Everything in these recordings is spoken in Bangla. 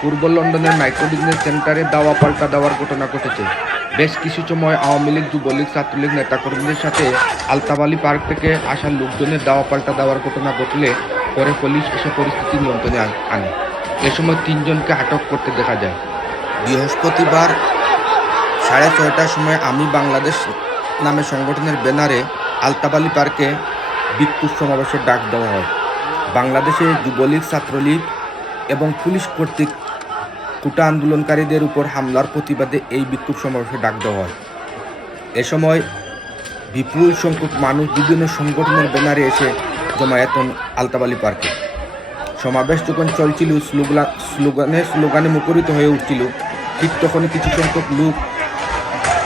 পূর্ব লন্ডনের মাইক্রো বিজনেস সেন্টারে দাওয়া পাল্টা দেওয়ার ঘটনা ঘটেছে। বেশ কিছু সময় আওয়ামী লীগ, যুবলীগ, ছাত্রলীগ নেতাকর্মীদের সাথে আলতাবালি পার্ক থেকে আসা লোকজনের দাওয়া পাল্টা দেওয়ার ঘটনা ঘটলে পরে পুলিশ এসে পরিস্থিতি নিয়ন্ত্রণে আনে। এ সময় 3 জনকে আটক করতে দেখা যায়। বৃহস্পতিবার 6:30টার সময় আমি বাংলাদেশ নামে সংগঠনের ব্যানারে আলতাবালি পার্কে বিক্ষোভ সমাবেশের ডাক দেওয়া হয়। বাংলাদেশে যুবলীগ, ছাত্রলীগ এবং পুলিশ কর্তৃক কোটা আন্দোলনকারীদের উপর হামলার প্রতিবাদে এই বিক্ষোভ সমাবেশে ডাক দেওয়া হয়। এ সময় বিপুল সংখ্যক মানুষ বিভিন্ন সংগঠনের ব্যানারে এসে জমায়েত হন আলতাবালি পার্কে। সমাবেশ যখন চলছিল, স্লোগানে মুখরিত হয়ে উঠছিল, ঠিক তখনই কিছু সংখ্যক লোক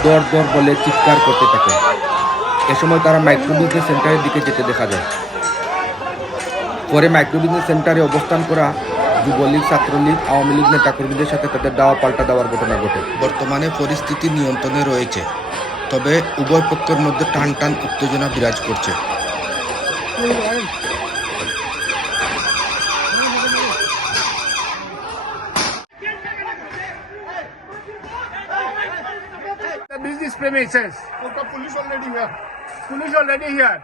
দর দর বলে চিৎকার করতে থাকে। এ সময় তারা মাইক্রো বিজনেস সেন্টারের দিকে যেতে দেখা যায়। পরে মাইক্রো বিজনেস সেন্টারে অবস্থান করা যুবলীগ, ছাত্রলীগ, আওয়ামী লীগ নেতাকর্মীদের সাথে তাদের দাওয়া পাল্টা দেওয়ার ঘটনা ঘটে। বর্তমানে পরিস্থিতি নিয়ন্ত্রণে রয়েছে, তবে উভয় পক্ষের মধ্যে টান টান উত্তেজনা বিরাজ করছে। The business premises. Police already here. Police already here.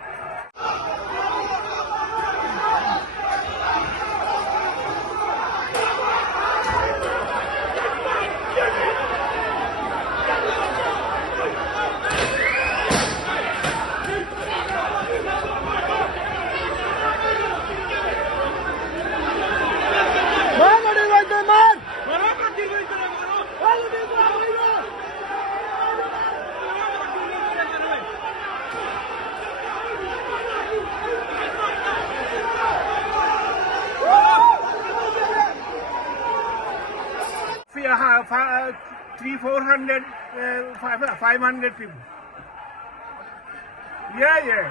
Yeah, 300-400, 500 people. Yeah.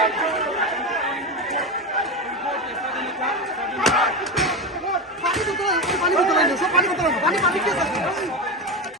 Thank you.